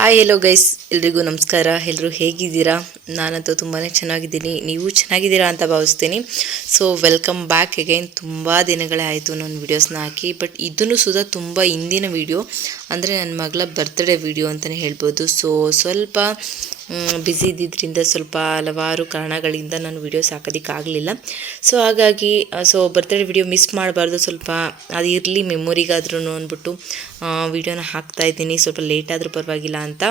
Hi hello guys, ಎಲ್ರಿಗೂ ನಮಸ್ಕಾರ. ಎಲ್ಲರೂ ಹೇಗಿದ್ದೀರಾ? ನಾನಂತೂ ತುಂಬಾ ಚೆನ್ನಾಗಿದ್ದೀನಿ. ನೀವು ಚೆನ್ನಾಗಿದ್ದೀರಾ ಅಂತ ಭಾವಿಸ್ತೀನಿ. So welcome back again. ತುಂಬ ದಿನಗಳೇ ಆಯಿತು ನಾನು ವೀಡಿಯೋಸ್ನ ಹಾಕಿ, ಬಟ್ ಇದನ್ನು ಸುಧಾ ತುಂಬ ಹಿಂದಿನ ವೀಡಿಯೋ, ಅಂದರೆ ನನ್ನ ಮಗಳ ಬರ್ತ್ಡೇ ವೀಡಿಯೋ ಅಂತಲೇ ಹೇಳ್ಬೋದು. ಸೊ ಸ್ವಲ್ಪ ಬ್ಯುಸಿ ಇದ್ದಿದ್ದರಿಂದ ಸ್ವಲ್ಪ ಹಲವಾರು ಕಾರಣಗಳಿಂದ ನಾನು ವೀಡಿಯೋಸ್ ಹಾಕೋದಕ್ಕಾಗಲಿಲ್ಲ. ಸೊ ಹಾಗಾಗಿ ಬರ್ತ್ಡೇ ವಿಡಿಯೋ ಮಿಸ್ ಮಾಡಬಾರ್ದು, ಸ್ವಲ್ಪ ಅದು ಇರಲಿ ಮೆಮೊರಿಗಾದ್ರೂ ಅಂದ್ಬಿಟ್ಟು ವೀಡಿಯೋನ ಹಾಕ್ತಾಯಿದ್ದೀನಿ. ಸ್ವಲ್ಪ ಲೇಟ್ ಆದರೂ ಪರವಾಗಿಲ್ಲ ಅಂತ.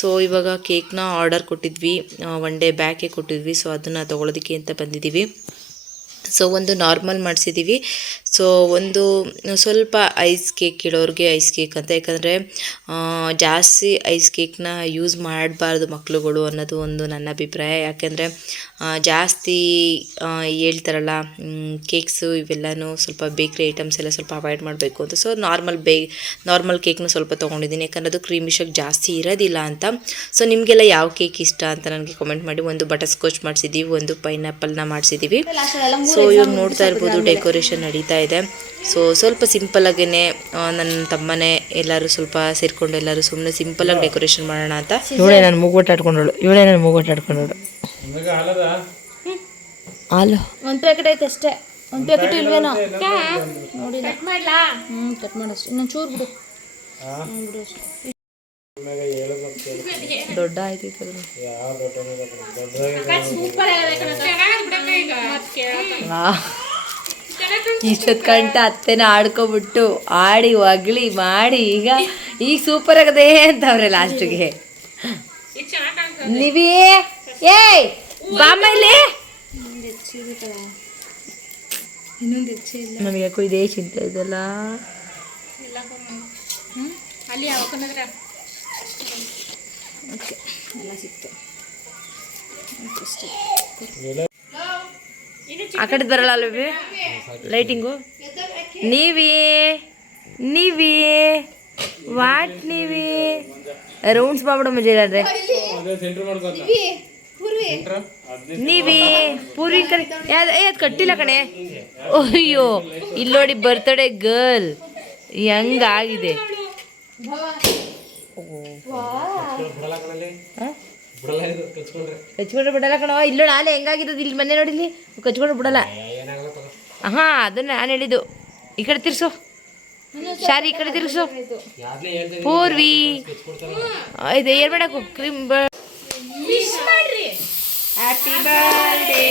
ಸೊ ಇವಾಗ ಕೇಕ್ನ ಆರ್ಡರ್ ಕೊಟ್ಟಿದ್ವಿ, 1 ಡೇ ಬ್ಯಾಕೆ ಕೊಟ್ಟಿದ್ವಿ. ಸೊ ಅದನ್ನು ತೊಗೊಳೋದಕ್ಕೆ ಅಂತ ಬಂದಿದ್ದೀವಿ. ಸೊ ಒಂದು ನಾರ್ಮಲ್ ಮಾಡಿಸಿದ್ದೀವಿ. ಸೊ ಒಂದು ಸ್ವಲ್ಪ ಐಸ್ ಕೇಕ್ ಇಡೋರಿಗೆ ಐಸ್ ಕೇಕ್ ಅಂತ, ಯಾಕಂದರೆ ಜಾಸ್ತಿ ಐಸ್ ಕೇಕ್ನ ಯೂಸ್ ಮಾಡಬಾರ್ದು ಮಕ್ಕಳುಗಳು ಅನ್ನೋದು ಒಂದು ನನ್ನ ಅಭಿಪ್ರಾಯ. ಯಾಕೆಂದರೆ ಜಾಸ್ತಿ ಹೇಳ್ತಾರಲ್ಲ ಕೇಕ್ಸು ಇವೆಲ್ಲನೂ ಸ್ವಲ್ಪ ಬೇಕ್ರಿ ಐಟಮ್ಸ್ ಎಲ್ಲ ಸ್ವಲ್ಪ ಅವಾಯ್ಡ್ ಮಾಡಬೇಕು ಅಂತ. ಸೊ ನಾರ್ಮಲ್ ಕೇಕ್ನ ಸ್ವಲ್ಪ ತೊಗೊಂಡಿದ್ದೀನಿ, ಯಾಕಂದರೆ ಅದು ಕ್ರೀಮಿಶಾಗಿ ಜಾಸ್ತಿ ಇರೋದಿಲ್ಲ ಅಂತ. ಸೊ ನಿಮಗೆಲ್ಲ ಯಾವ ಕೇಕ್ ಇಷ್ಟ ಅಂತ ನನಗೆ ಕಮೆಂಟ್ ಮಾಡಿ. ಒಂದು ಬಟರ್ ಸ್ಕಾಚ್ ಮಾಡಿಸಿದ್ದೀವಿ, ಒಂದು ಪೈನಾಪಲ್ನ ಮಾಡಿಸಿದ್ದೀವಿ. ಸೊ ಇವಾಗ ನೋಡ್ತಾ ಇರ್ಬೋದು ಡೆಕೋರೇಷನ್ ನಡೀತಾ ಇದೆ. ಸೊ ಸ್ವಲ್ಪ ಸಿಂಪಲ್ಲಾಗೇ ನನ್ನ ತಮ್ಮನೇ ಎಲ್ಲರೂ ಸ್ವಲ್ಪ ಸೇರಿಕೊಂಡು ಎಲ್ಲರೂ ಸುಮ್ಮನೆ ಸಿಂಪಲ್ಲಾಗಿ ಡೆಕೋರೇಷನ್ ಮಾಡೋಣ ಅಂತ. ಇವಳೇ ನಾನು ಮೂಗೊಟ್ಟಾಡ್ಕೊಂಡೋಳು ಹಾಲು ಒಂದು ಪ್ಯಾಕೆಟ್ ಐತೆ ಅಷ್ಟೇ, ಒಂದು ಪ್ಯಾಕೆಟ್ ಇಲ್ವೇನೋ ನೋಡಿ. ಕಟ್ ಮಾಡಲಾ? ಕಟ್ ಮಾಡಷ್ಟು ಇನ್ನೊಂದು ಚೂರು ಬಿಡು. ಬಿಡು ದೊಡ್ಡ ಆಯ್ತೈತೆ. ಇಷ್ಟೊತ್ತು ಕಂಟ ಅತ್ತೆನ ಆಡ್ಕೊಬಿಟ್ಟು ಆಡಿ ಒಗ್ಳಿ ಮಾಡಿ ಈಗ ಸೂಪರ್ ಆಗದೆ ಅಂತವ್ರೆ ಲಾಸ್ಟಿಗೆ. ನೀವೇ ಏಯ್ ಬಾಮಲ್ಲಿ ನಮಗೆ ಯಾಕೋ ಇದೇ ಚಿಂತೆ ಇದೆಲ್ಲ. ಆ ಕಡೆ ಬರಲ್ಲ ಅಲ್ವೇ ಲೈಟಿಂಗು? ನೀವೇ ವಾಟ್ ರೌಂಡ್ಸ್ ಮಾಡ್ಬಿಡೋ ಮಜಾ ಇಲ್ಲಾದ್ರೆ ನೀವೇ ಪೂರ್ವಿ ಕಡೆ ಅದು ಕಟ್ಟಿಲ್ಲ ಕಣೆ. ಅಯ್ಯೋ ಇಲ್ಲಿ ನೋಡಿ ಬರ್ತ್ಡೇ ಗರ್ಲ್ ಹೆಂಗಾಗಿದೆ. ಕಚ್ಕೊಂಡ್ರೆ ಬಿಡಲ್ಲ ಕಣ. ಇಲ್ಲ ನಾಳೆ ಹೆಂಗಾಗಿರೋದು ಇಲ್ಲಿ ಮನೆ ನೋಡಿಲಿ, ಕಚ್ಕೊಂಡ್ರೆ ಬಿಡಲ್ಲ. ಹಾಂ ಅದನ್ನ ನಾನು ಹೇಳಿದ್ದು. ಈ ಕಡೆ ತಿರ್ಸು ಶಾರಿ, ಈ ಕಡೆ ತಿರ್ಸು ಪೂರ್ವಿ. ಇದು ಏರ್ ಮಾಡಕು ಕ್ರೀಮ್. ಹ್ಯಾಪಿ ಬರ್ಡೇ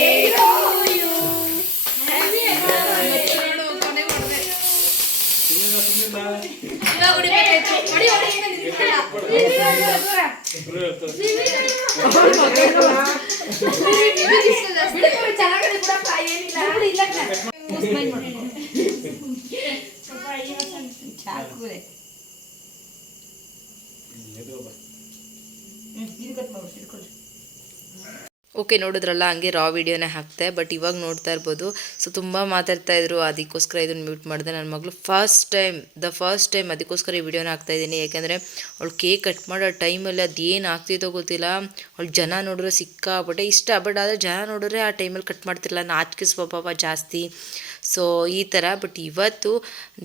ಓಕೆ, ನೋಡಿದ್ರಲ್ಲ ಹಂಗೆ ರಾ ವಿಡಿಯೋನೇ ಹಾಕ್ತೆ. ಬಟ್ ಇವಾಗ ನೋಡ್ತಾ ಇರ್ಬೋದು. ಸೊ ತುಂಬ ಮಾತಾಡ್ತಾಯಿದ್ರು, ಅದಕ್ಕೋಸ್ಕರ ಇದನ್ನು ಮ್ಯೂಟ್ ಮಾಡಿದೆ. ನನ್ನ ಮಗಳು ಫಸ್ಟ್ ಟೈಮ್ ಅದಕ್ಕೋಸ್ಕರ ಈ ವಿಡಿಯೋನ ಹಾಕ್ತಾಯಿದ್ದೀನಿ. ಯಾಕೆಂದರೆ ಅವಳು ಕೇಕ್ ಕಟ್ ಮಾಡೋ ಟೈಮಲ್ಲಿ ಅದೇನು ಆಗ್ತಿದ್ದೋ ಗೊತ್ತಿಲ್ಲ. ಅವಳು ಜನ ನೋಡಿದ್ರೆ ಸಿಕ್ಕಾಬಿಟ್ಟೆ ಇಷ್ಟ, ಬಟ್ ಆದರೆ ಜನ ನೋಡಿದ್ರೆ ಆ ಟೈಮಲ್ಲಿ ಕಟ್ ಮಾಡ್ತಿರಲ್ಲ, ನಾಚಿಕೆ ಸ್ವಭಾವ ಜಾಸ್ತಿ. ಸೊ ಈ ಥರ. ಬಟ್ ಇವತ್ತು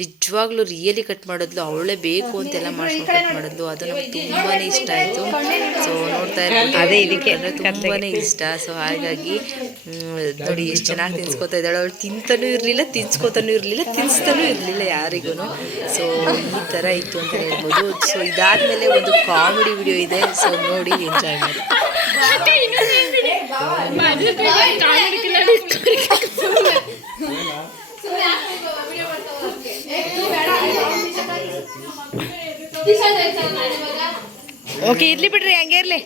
ನಿಜವಾಗ್ಲೂ ರಿಯಲಿ ಕಟ್ ಮಾಡಿದ್ಲು, ಅವಳೇ ಬೇಕು ಅಂತೆಲ್ಲ ಮಾಡ್ಕೊಂಡು ಕಟ್ ಮಾಡಿದ್ಲು. ಅದು ನಮ್ಗೆ ತುಂಬಾ ಇಷ್ಟ ಆಯಿತು. ಸೊ ನೋಡ್ತಾ ಇರ್ಬೋದು, ಅದೇ ಇದಕ್ಕೆ ಅಂದರೆ ತುಂಬಾ ಇಷ್ಟ. ಸೊ ಹಾಗಾಗಿ ನೋಡಿ ಎಷ್ಟು ಚೆನ್ನಾಗಿ ತಿನ್ಸ್ಕೊತಾ ಇದ್ದಾಳೆ. ಅವಳು ತಿಂತಾನೂ ಇರಲಿಲ್ಲ, ತಿನ್ಸ್ಕೊತಾನೂ ಇರಲಿಲ್ಲ ಯಾರಿಗೂ. ಸೊ ಈ ಥರ ಇತ್ತು ಅಂತ ಹೇಳ್ಬೋದು. ಸೊ ಇದಾದಮೇಲೆ ಒಂದು ಕಾಮಿಡಿ ವಿಡಿಯೋ ಇದೆ. ಸೊ ನೋಡಿ ಎಂಜಾಯ್ ಮಾಡಿ. ಓಕೆ ಇರ್ಲಿ ಬಿಡ್ರಿ, ಹಂಗೆ ಇರ್ಲಿ.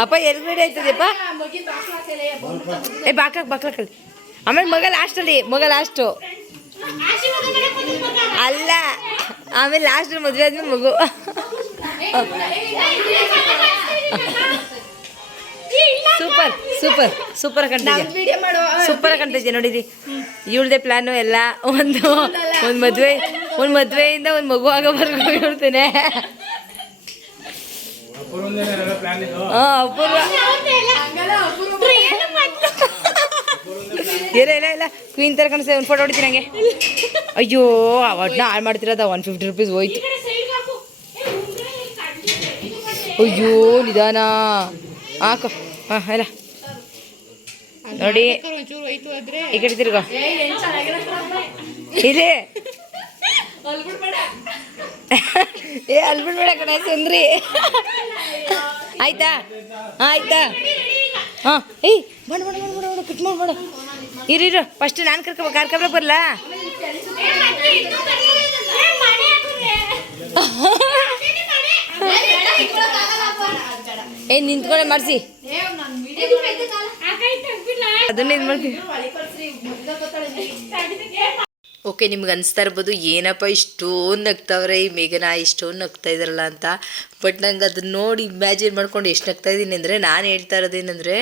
ಅಪ್ಪ ಎಲ್ಗಡೆ ಆಯ್ತದೆಪ್ಪ. ಬಾಕ್ಲಕ್ಕಲ್ಲಿ ಆಮೇಲೆ ಮಗ ಲಾಸ್ಟು ಅಲ್ಲ, ಆಮೇಲೆ ಲಾಸ್ಟ್ ಮದುವೆ ಆದ್ಮೇಲೆ ಮಗು. ಸೂಪರ್ ಕಾಣ್ತಿದ್ಯಾ ನೋಡಿರಿ. ಇವಳದೇ ಪ್ಲಾನು ಎಲ್ಲ. ಒಂದು ಮದುವೆಯಿಂದ ಒಂದು ಮಗು ಆಗೋವರೆಗೂ ಹೇಳ್ತೇನೆ. ಅಪೂರ್ವ ಇಲ್ಲ ಇಲ್ಲ ಇಲ್ಲ ಕ್ವೀನ್ ಥರ ಕಾಣಿಸ್ತದೆ. ಒಂದು ಫೋಟೋ ಹೊಡಿತೀನಿ ನನಗೆ. ಅಯ್ಯೋ ಒಟ್ಟನ್ನ ಹಾಳು ಮಾಡ್ತಿರೋದ. 150 ರೂಪೀಸ್ ಹೋಯ್ತು. ಅಯ್ಯೋ ನಿಧಾನ ಹಾಕು. ಹಾಂ ಇಲ್ಲ ನೋಡಿ ಈ ಕಡೆ ತಿರ್ಗೋ. ಇದೆ ಏ ಅಲ್ಬಿಡ್ಬೇಡ ಕಣ ಸುಂದ್ರಿ. ಆಯ್ತಾ ಆಯ್ತಾ ಹಾಂ ಏಯ್ ಬಣ್ಣ ಬಣ್ಣ ಬಣ್ಣ ಬಣ್ಣ ಪಿಟ್ ಮಾಡ್ಬೇಡ. ಇರು ಫಸ್ಟ್ ನಾನು ಕರ್ಕೊಬ ಬರಲಾ. ಏ ನಿಂತ್ಕೊಂಡೆ ಮಾಡಿಸಿ ಅದನ್ನ ಇದು ಮಾಡ್ತೀವಿ. ಓಕೆ ನಿಮ್ಗೆ ಅನಿಸ್ತಾ ಇರ್ಬೋದು ಏನಪ್ಪ ಇಷ್ಟೊಂದು ನಗ್ತಾವ್ರೆ ಈ ಮೇಘನ ಇಷ್ಟೊಂದು ನಗ್ತಾ ಇದ್ದಾರಲ್ಲ ಅಂತ. ಬಟ್ ನಂಗೆ ಅದನ್ನ ನೋಡಿ ಇಮ್ಯಾಜಿನ್ ಮಾಡ್ಕೊಂಡು ಎಷ್ಟು ನಗ್ತಾ ಇದ್ದೀನಿ ಅಂದರೆ, ನಾನು ಹೇಳ್ತಾ ಇರೋದೇನೆಂದರೆ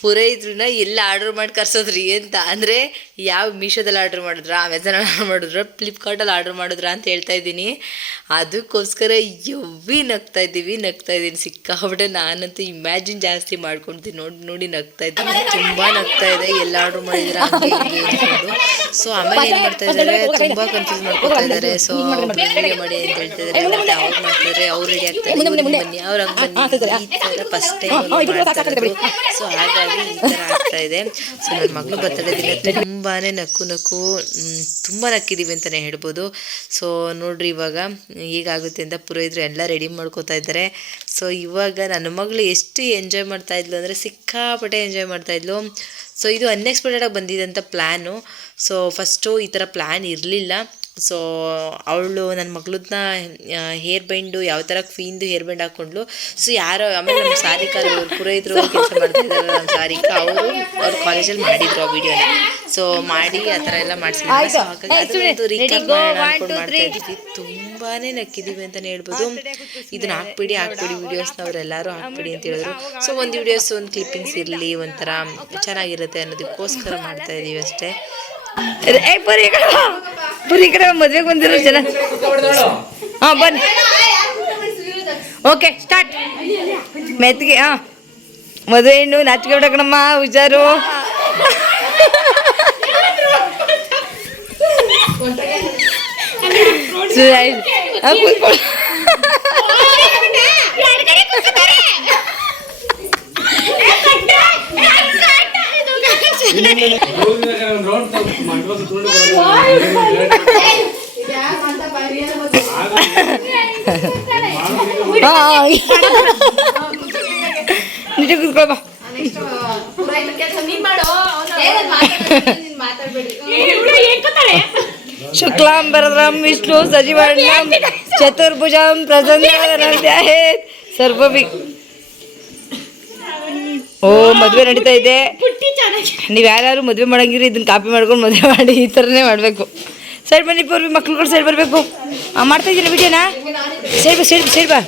ಪೂರೈತ್ರನ್ನ ಎಲ್ಲ ಆರ್ಡ್ರ್ ಮಾಡಿ ಕರ್ಸೋದ್ರಿ ಅಂತ. ಅಂದರೆ ಯಾವ ಮೀಶೋದಲ್ಲಿ ಆರ್ಡ್ರ್ ಮಾಡಿದ್ರ, ಅಮೆಝಾನಲ್ಲಿ ಆರ್ಡ್ರ್ ಮಾಡಿದ್ರ, ಫ್ಲಿಪ್ಕಾರ್ಟಲ್ಲಿ ಆರ್ಡ್ರ್ ಮಾಡಿದ್ರ ಅಂತ ಹೇಳ್ತಾ ಇದ್ದೀನಿ. ಅದಕ್ಕೋಸ್ಕರ ನಗ್ತಾ ಇದ್ದೀನಿ ಸಿಕ್ಕಾಬಿಟ್ಟೆ. ನಾನಂತೂ ಇಮ್ಯಾಜಿನ್ ಜಾಸ್ತಿ ಮಾಡ್ಕೊಳ್ತೀನಿ. ನೋಡಿ ನಗ್ತಾ ಇದ್ದೀನಿ, ತುಂಬ ನಗ್ತಾ ಇದೆ. ಎಲ್ಲ ಆರ್ಡ್ರ್ ಮಾಡಿದ್ರೆ ಹಂಗೆ ಹಿಂಗೆ ಅಂದ್ಕೊಂಡು. ಸೊ ಆಮೇಲೆ ಏನು ಮಾಡ್ತಾ ಇದ್ದಾರೆ, ತುಂಬ ಕನ್ಫ್ಯೂಸ್ ಮಾಡ್ಕೊತಾ ಇದ್ದಾರೆ. ಸೊ ಬೇರೆ ಮಾಡಿ ಅಂತ ಹೇಳ್ತಿದ್ದಾರೆ. ಮತ್ತೆ ಅವ್ರು ಮಾಡ್ತಿದ್ದಾರೆ, ಅವ್ರು ರೆಡಿ ಆಗ್ತಾರೆ, ಬನ್ನಿ ಅವ್ರು ಹಂಗೆ ಬನ್ನಿ ಈ ಥರ ಫಸ್ಟ್ ಟೈಮ್ ಮಾಡ್ತಾ ಇರೋದು. ಸೊ ಹಾಗಾಗಿ ಈ ಥರ ಆಗ್ತಾ ಇದೆ. ಸೊ ನನ್ನ ಮಗಳು ಬರ್ತಡೇ ದಿನ ತುಂಬಾ ನಕ್ಕು ತುಂಬ ನಕ್ಕಿದ್ದೀವಿ ಅಂತಲೇ ಹೇಳ್ಬೋದು. ಸೊ ನೋಡ್ರಿ ಇವಾಗ ಹೀಗಾಗುತ್ತೆ ಅಂತ ಪುರೋಹಿತರು ಎಲ್ಲ ರೆಡಿ ಮಾಡ್ಕೋತಾ ಇದ್ದಾರೆ. ಸೊ ಇವಾಗ ನನ್ನ ಮಗಳು ಎಷ್ಟು ಎಂಜಾಯ್ ಮಾಡ್ತಾಯಿದ್ಲು ಅಂದರೆ ಸಿಕ್ಕಾಪಟ್ಟೆ ಎಂಜಾಯ್ ಮಾಡ್ತಾಯಿದ್ಲು. ಸೊ ಇದು ಅನ್ಎಕ್ಸ್ಪೆಕ್ಟೆಡಾಗಿ ಬಂದಿದ್ದಂಥ ಪ್ಲ್ಯಾನು. ಸೊ ಫಸ್ಟು ಈ ಥರ ಪ್ಲ್ಯಾನ್ ಇರಲಿಲ್ಲ. ಸೊ ಅವಳು ನನ್ನ ಮಗಳನ್ನ ಹೇರ್ ಬ್ಯಾಂಡು ಯಾವ ಥರ ಕ್ವೀನ್ದು ಹೇರ್ ಬ್ಯಾಂಡ್ ಹಾಕ್ಕೊಂಡ್ಲು. ಸೊ ಯಾರೋ ಆಮೇಲೆ ನಮ್ಮ ಸಾರಿಕಾ ಪುರೋಹಿತರು ಕೆಲಸ ಮಾಡ್ತಿದ್ದಾರೆ ನಮ್ಮ ಸಾರಿಕಾ ಅವ್ರ ಕಾಲೇಜಲ್ಲಿ ಮಾಡಿದ್ರು ಆ ವಿಡಿಯೋನ. ಸೊ ಮಾಡಿ ಆ ಥರ ಎಲ್ಲ ಮಾಡಿಸಿದ್ರು. ರೀಕಾಲ್ ಮಾಡೋಣ ಅಂದ್ಕೊಂಡು ಮಾಡ್ತಾ ಇದ್ದೀವಿ. ತುಂಬಾ ನಕ್ಕಿದ್ದೀವಿ ಅಂತಲೇ ಹೇಳ್ಬೋದು. ಇದನ್ನ ಹಾಕ್ಬಿಡಿ ವೀಡಿಯೋಸ್ನ ಅವರೆಲ್ಲರೂ ಹಾಕ್ಬಿಡಿ ಅಂತ ಹೇಳಿದ್ರು. ಸೊ ಒಂದು ವೀಡಿಯೋಸ್ ಒಂದು ಕ್ಲಿಪ್ಪಿಂಗ್ಸ್ ಇರಲಿ, ಒಂಥರ ಚೆನ್ನಾಗಿರುತ್ತೆ ಅನ್ನೋದಕ್ಕೋಸ್ಕರ ಮಾಡ್ತಾ ಇದ್ದೀವಿ ಅಷ್ಟೇ. ಪುರಿ ಕಡೆ ಮದ್ವೆಗೆ ಬಂದಿರೋ ಜನ. ಹಾಂ ಬನ್ನಿ ಓಕೆ ಸ್ಟಾರ್ಟ್. ಮೆತ್ತಿಗೆ ಹಾಂ ಮದುವೆ ಹೆಣ್ಣು ನಾಚಿಕೆ ಬಿಡಕಣಮ್ಮ ಹುಷಾರು. ಕೂತ್ಕೊಳ್ಳಿ. ನಿಜ ಕೂತ್ಕೊಳ್ಬಾ. ಶುಕ್ಲಾಂಬರಧರಂ ವಿಷ್ಣು ಸಜಿವರ್ಣಂ ಚತುರ್ಭುಜಂ ಪ್ರಸನ್ನವದನಂ ಧ್ಯಾಯೇತ್ ಸರ್ವಭಿ. ಓ ಮದುವೆ ನಡೀತಾ ಇದೆ. ನೀವು ಯಾರು ಮದುವೆ ಮಾಡಂಗಿರಿ ಇದನ್ನ ಕಾಪಿ ಮಾಡ್ಕೊಂಡು ಮದುವೆ ಮಾಡಿ ಈ ಥರನೇ ಮಾಡಬೇಕು. ಸೈಡ್ ಬನ್ನಿ ಪೂರ್ವಿ, ಮಕ್ಳುಗಳು ಸೈಡ್ ಬರಬೇಕು. ಮಾಡ್ತಾ ಇದ್ದೀರಾ ವಿಡಿಯೋನಾ? ಸೈಡ್ ಬಾ.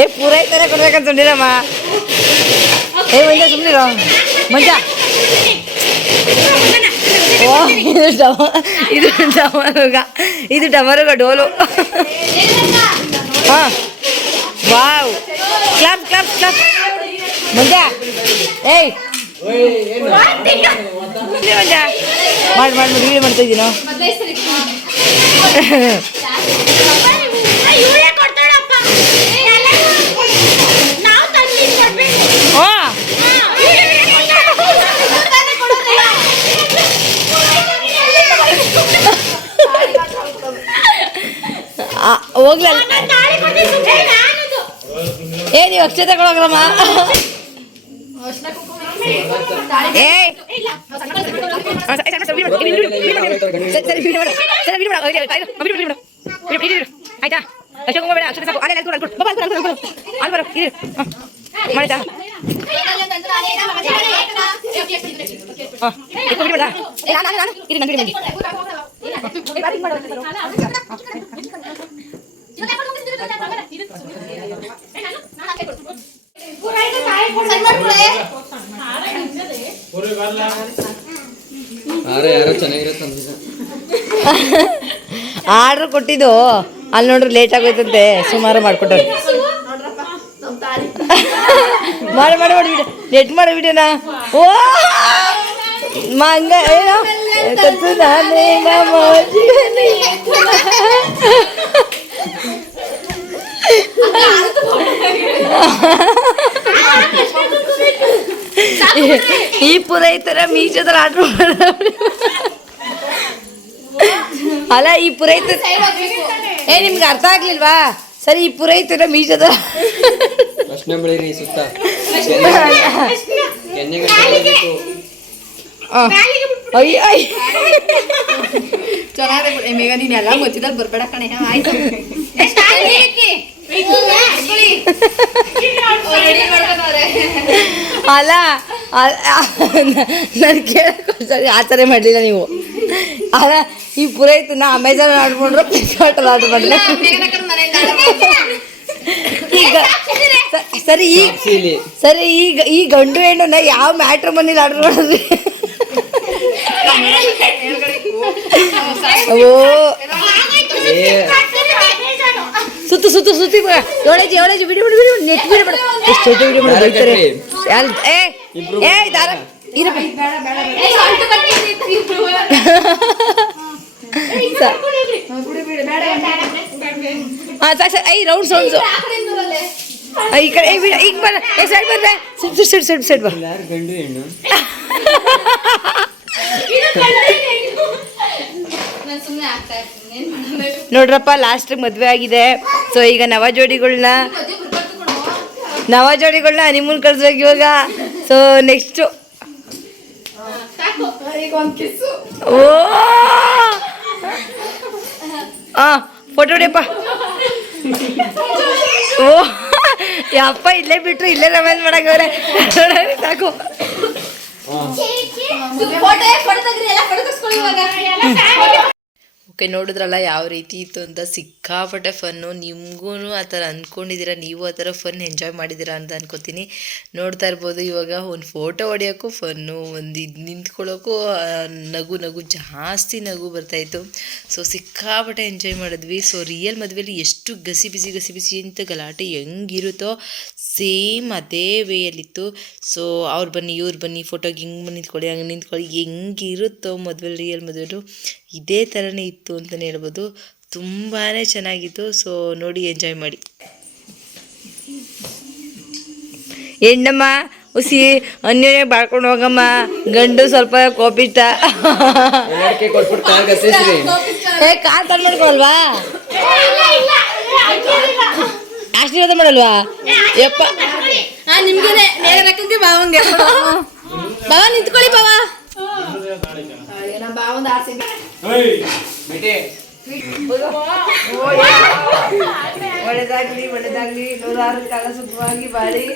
ಏ ಪೂರೈತಾರೆ ಕೊಡ್ಬೇಕಂತ ಸುಮ್ಮನಿರಮ್ಮ. ಏ ಮಂಜ ಸುಮ್ಮನಿರೋ ಮಂಜ. ಓ ಇದು ಡಮರುಗ ಡೋಲು. ಹಾಂ ವಾವ್ ಕ್ಲಾಪ್ ಕ್ಲಾಪ್ ಕ್ಲಾಪ್ ಮಂಜ. ಏಯ್ ಮಂಜ ಮಾಡಿ ವಿಡಿಯೋ ಮಾಡ್ತಾ ಇದ್ದೀನೋ. ಹೋಗ್ಲಲ್ಲ ಏ ನೀವು ಅಕ್ಷತೆ ಕೊಡೋಗ್ರಮ್ಮ. ಏಯ್ ಆಯ್ತಾ ಅಷ್ಟೇ ಬೇಡ ಅಕ್ಷತೆ ಸಾಕು. ಅಲ್ಲೇ ಬರೋ ಮಾಡಿತಾ ಇದು ನಂಗೆ ಆರ್ಡ್ರ್ ಕೊಟ್ಟಿದ್ದು ಅಲ್ಲಿ ನೋಡ್ರಿ ಲೇಟ್ ಆಗೋಯ್ತಂತೆ. ಸುಮಾರು ಮಾಡ್ಕೊಟ್ಟಾರೆ. ಮಾಡಿ ಬಿಡಿ ನೆಟ್ ಮಾಡೋ ವಿಡಿಯೋನ ಓ ಮಂಗ ಏನೋ ಕತ್ತು ನಾನೇ ನಮ್ಮ ಜೀವನ ಈ ಪುರೈತರ ಮೀಸದ್ರ ಆರ್ಡ್ರ್ ಅಲ್ಲ ಈ ಪುರೈತ ನಿಮ್ಗೆ ಅರ್ಥ ಆಗ್ಲಿಲ್ವಾ ಸರಿ ಈ ಪುರೈತರ ಮೀಸದ ಪ್ರಶ್ನೆ ಬೆಳೀರಿ ಸುತ್ತ ಚೆನ್ನಾಗಿ ಮೇಘ ನೀನೆಲ್ಲ ಗೊತ್ತಿದ್ದಲ್ಲಿ ಬರ್ಬೇಡ ಕಣೆ ಆಯ್ತು ಅಲ್ಲ ನಾನು ಕೇಳಕ್ಕೆ ಆ ಥರ ಮಾಡಲಿಲ್ಲ ನೀವು ಅಲ್ಲ ಈ ಪುರೈತನ ಅಮೆಝಾನ್ ಆರ್ಡ್ರ್ ಮಾಡ್ರು ಫ್ಲಿಪ್ಕಾರ್ಟಲ್ಲಿ ಆರ್ಡ್ರ್ ಮಾಡಲಿಲ್ಲ ಈಗ ಸರಿ ಈಗ ಈ ಗಂಡು ಹೆಣ್ಣನ್ನ ಯಾವ ಮ್ಯಾಟ್ರ್ ಮನೇಲಿ ಆರ್ಡ್ರ್ ಮಾಡಿದ್ರಿ ಓ ಸುತ್ತಿ ಏಳೇಜಿ ಬಿಡಿ ನೆಟ್ ಬಿಡಿ ಎಷ್ಟು ವಿಡಿಯೋ ಮಾಡ್ತಾರೆ ಏ ದಾರ ಇರಪ್ಪ ಹಾಂ ಸಾಕು ಐ ರೌಂಡ್ ಸೌಂಡ್ಸು ಈ ಕಡೆ ಈಗ ಬರ ಸೈಡ್ ಬರ್ರೆ ಸೈಡ್ ಬರ ಗಂಡು ಹೆಣ್ಣು ನೋಡ್ರಪ್ಪ ಲಾಸ್ಟಿಗೆ ಮದುವೆ ಆಗಿದೆ ಸೊ ಈಗ ನವ ಜೋಡಿಗಳನ್ನ ಹನಿಮೂನ್ ಕಳ್ಸ್ಬೇಕು ಇವಾಗ ಸೊ ನೆಕ್ಸ್ಟು ಓ ಹಾಂ ಫೋಟೋ ಹೊಡಿಯಪ್ಪ ಓ ಯಪ್ಪ ಇಲ್ಲೇ ಬಿಟ್ರು ಇಲ್ಲೇ ರಮೇಶ್ ಮಾಡಕ್ಕವ್ರೆ ಸಾಕು ಓಕೆ ನೋಡಿದ್ರಲ್ಲ ಯಾವ ರೀತಿ ಇತ್ತು ಅಂತ ಸಿಕ್ಕಾಪಟ್ಟೆ ಫನ್ನು ನಿಮಗೂ ಆ ಥರ ಅಂದ್ಕೊಂಡಿದ್ದೀರಾ ನೀವು ಆ ಥರ ಫನ್ ಎಂಜಾಯ್ ಮಾಡಿದ್ದೀರಾ ಅಂತ ಅನ್ಕೋತೀನಿ ನೋಡ್ತಾ ಇರ್ಬೋದು ಇವಾಗ ಒಂದು ಫೋಟೋ ಹೊಡಿಯೋಕ್ಕೂ ಫನ್ನು ಒಂದು ಇದು ನಿಂತ್ಕೊಳ್ಳೋಕ್ಕೂ ನಗು ಜಾಸ್ತಿ ನಗು ಬರ್ತಾಯಿತ್ತು ಸೊ ಸಿಕ್ಕಾಪಟ್ಟೆ ಎಂಜಾಯ್ ಮಾಡಿದ್ವಿ ಸೊ ರಿಯಲ್ ಮದುವೆಯಲ್ಲಿ ಎಷ್ಟು ಗಸಿ ಬಿಸಿ ಅಂತ ಗಲಾಟೆ ಹೆಂಗಿರುತ್ತೋ ಸೇಮ್ ಅದೇ ವೇಯಲ್ಲಿತ್ತು ಸೊ ಅವ್ರು ಬನ್ನಿ ಇವ್ರು ಬನ್ನಿ ಫೋಟೋಗೆ ಹಿಂಗೆ ನಿಂತ್ಕೊಳ್ಳಿ ಹಂಗೆ ನಿಂತ್ಕೊಳ್ಳಿ ಹೆಂಗಿರುತ್ತೋ ಮದುವೆಲಿ ರಿಯಲ್ ಮದುವೆಲು ಇದೇ ಥರನೇ ಇತ್ತು ಅಂತಲೇ ಹೇಳ್ಬೋದು ತುಂಬಾ ಚೆನ್ನಾಗಿತ್ತು ಸೊ ನೋಡಿ ಎಂಜಾಯ್ ಮಾಡಿ ಹೆಣ್ಣಮ್ಮ ಹುಸಿ ಅನ್ಯೋನ್ಯ ಬಾಳ್ಕೊಂಡು ಹೋಗಮ್ಮ ಗಂಡು ಸ್ವಲ್ಪ ಕೋಪಿಷ್ಟ ಕಾರ್ ತಂದು ಮಾಡ್ಕೊಳ್ವಾ ಆಶೀರ್ವಾದ ಮಾಡಲ್ವಾ ಯಪ್ಪ ನಿಮ್ಗೆ ಬಾವಂಗೆ ಬಾವ ನಿಂತ್ಕೊಳ್ಳಿ ಬಾವ ಒಳ್ಳೆದಾಗ್ಲಿ ನೂರಾರು ಕಾಲ ಸುಖವಾಗಿ ಬಾಳಿ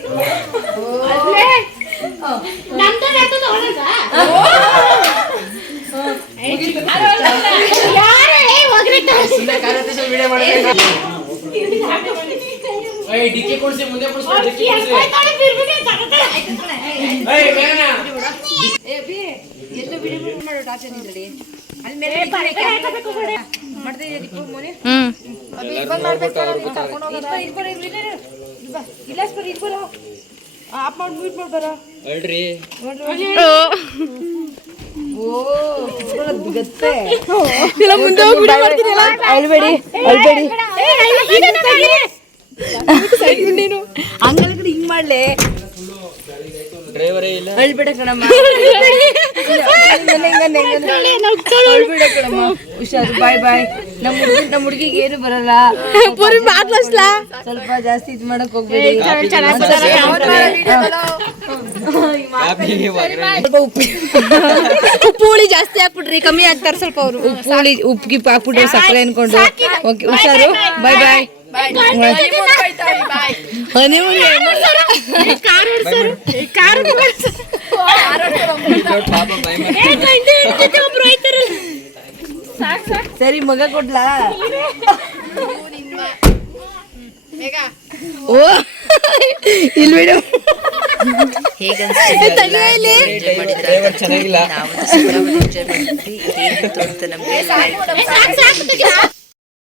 ಹಂಗಲ್ ಕಡೆ ಹಿಂಗ್ ಮಾಡ್ಲೆ ಡ್ರೈವರೇ ಇಲ್ಲ ಅಳ್ಬೇಡ ಕಣಮ್ಮ ಕಣಮ್ಮ ಹುಷಾರು ಬಾಯ್ ನಮ್ಮ ಹುಡುಗಿಗೆ ಏನು ಬರಲ್ಲ ಸ್ವಲ್ಪ ಜಾಸ್ತಿ ಇದು ಮಾಡಕ್ ಹೋಗ್ಬೇಡಿ ಉಪ್ಪು ಹುಳಿ ಜಾಸ್ತಿ ಹಾಕ್ಬಿಟ್ರಿ ಕಮ್ಮಿ ಆಗ್ತಾರ ಸ್ವಲ್ಪ ಅವರು ಉಪ್ಪು ಹುಳಿ ಉಪ್ಪಿಗೆ ಹಾಕ್ಬಿಟ್ರೆ ಸಕ್ಕರೆ ಅನ್ಕೊಂಡು ಓಕೆ ಹುಷಾರು ಬಾಯ್ ಸರಿ ಮಗ ಕೊಡ್ಲಾ ಓ ಇಲ್ಲಿ ಬಿಡು ಹೇಗೆ ಚೆನ್ನಾಗಿಲ್ಲ ನಾವು ಎಂಜಾಯ್ ಮಾಡಿದ್ವಿ ಹೇಗಿತ್ತು ಅಂತ ನಮಗೆ